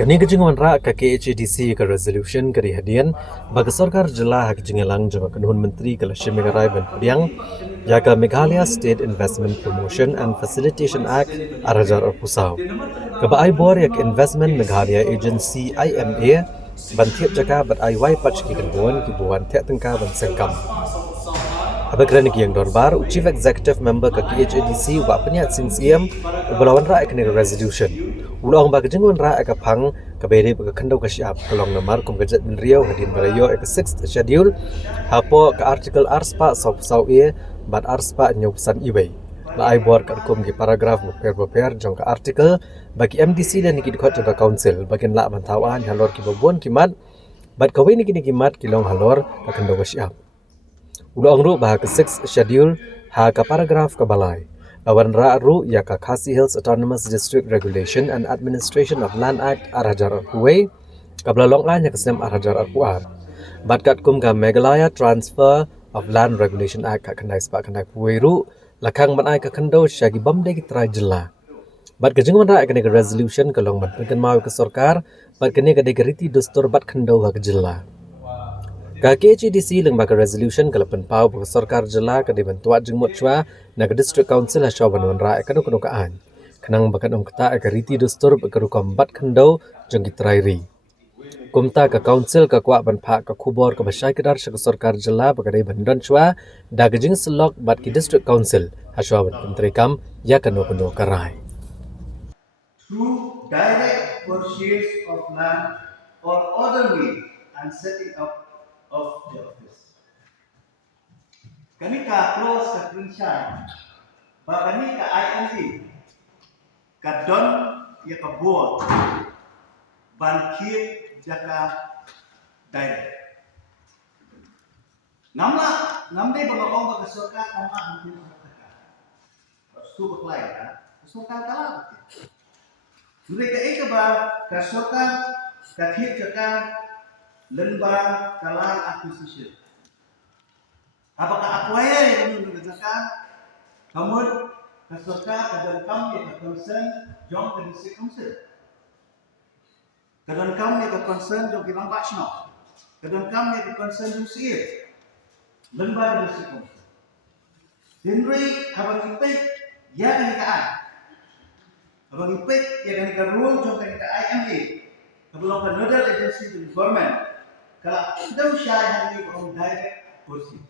Kani kejingan ra ka KHDC ka resolution ka dihadian bagi sarkar jela hak jingelang jama kanun menteri kala Shimigarai ban Padiang ya ka Meghalaya State Investment Promotion and Facilitation Act arajar pusau. Ka ba ai bor yak Investment Meghalaya Agency IMA ban thiet jaka bat ai wai pach ki buan thiat tengka ban sengkam. Abagran yang dorbar Chief Executive Member ka KHDC wa peniat sinsiam ubalawan ra ka resolution. Ulang bagi jenguan ra ka phang ka beri ka khandau ka siap kalong namar kum gajat bin riau hadin barayo ka 6th schedule hapo ka article arspa sau e bat arspa nyusan iwei la ai bor ka kum ki paragraph per jong ka article bagi MDC dan ki dikot ka council bagian la mantawan halor ki babon kimat bat kawai ni kini kimat kilong halor ka khandau ka siap. Ulang ru bah ka 6th schedule ha ka paragraph ka balai Lawan Ra'ru Yaka Khasi Hills Autonomous District Regulation and Administration of Land Act Arajar Arkuwe kabla long anya kesem Arajar Arkuar batkat kum ka Meghalaya Transfer of Land Regulation Act ka kandai spa kandai puweru lakang manai ka kando syagi bamde ki trai jela bat ka jengwan ra ka resolution ka long ban kan mau ka sarkar bat kene ka degriti dustur bat kando ka jela ka KHDC leng baka resolution kalapan pau baka sarkar jela ka dibantuat jengmut chwa na ka district council hasyaw banwan ra ka nuka kaan kanang baka nong kata ka riti dustur baka rukam bat kandau jeng kitrairi kumta ka council ka kwa ban pa ka kubor ka basyai kedar sa sarkar jela baka dai bandan chwa da ka jeng selok bat ki district council hasyaw ban kam ya ka nuka karai through direct purchase of land or other way and setting up of the office. Kani ka close ka franchise, ba kani ka IMD, ka don ya ka board, bankir jaka direct. Namde ba maong ba kasoka kama ang tinataka. Pastu baklay ka, kasoka kala. Mereka ika ba kasoka kathir jaka lembar kalan acquisition. Apakah acquire yang mengerjakan? Namun kasoka kadang kami yang concern jom ke district council. Kadang kami yang concern jom kilang bakshno. Kadang kami yang concern jom siir. Lembar district council. Henry abang ipek ya kanikaan. Abang ipek ya kanikan rule jom kanika IMA. Sebelum nodal agency di government. Kalau kita usaha yang ini direct kursi,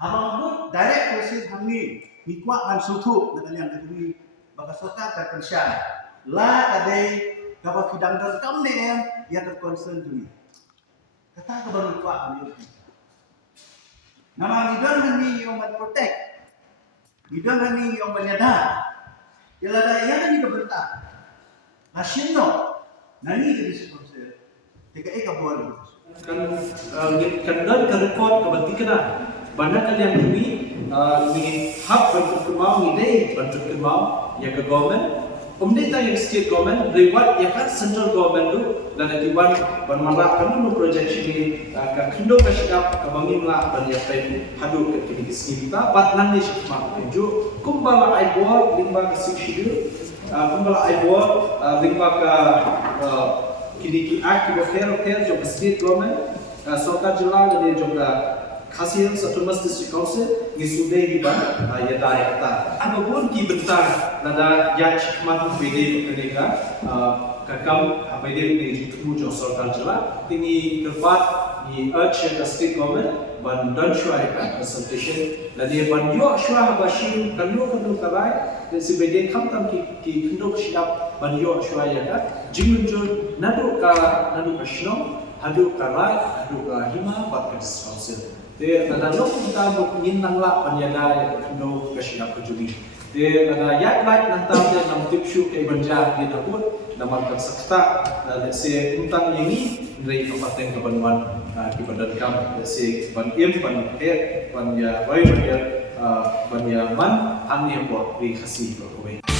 habang direct kursi hamni mikwa an sutu dengan yang kedua baka soka terkenal la kadai kapag kidang kam ne yang terkonsen dunia kata kabang mikwa hamni nama midon hamni yang protect midon hamni yang menyadar ilada yang ini kebentak nasional nani jadi sponsor Teka eka boleh. Kan dan ke rekod kebantikan lah. Banyak kalian ini hak bentuk kemau ini bentuk kemau yang ke government. Pemerintah yang state government lewat yang kan central government tu dan lagi bermarak kan dulu projek ini ke kendo kesyap kebangin lah banyak pen hadu ke kini kita bat nang ni syukma tunjuk kumbala aibor limba ke subsidy kumbala aibor limba ke kini ki act ko fair jo state government sarkar jela le jo Khasi Hills Autonomous District Council ni sudah di ban ya dah kata apapun ki bentar nada ya chikmat bede kenega kakam bede ni jitu jo sarkar jela tinggi tempat ni urge the state government ban dan shwai ka consultation la dia ban yo shwa bashin kanu karai dan si bede kam tam ki kendo siap ban yo shwa ya ka jimun jo nadu ka shno hadu karai hadu ka hima bat ka council Dia ada lok kita mungkin nangla penyada yang kendo kesyap kejudi. Dia ada yak like nanti dia nam tipsu ke banja di dapur nama tersakta dan se untang ini dari kabupaten Kebanuan di badan kam se ban im ban ban ya bayi ban ya man an yang buat di kasih berkowe.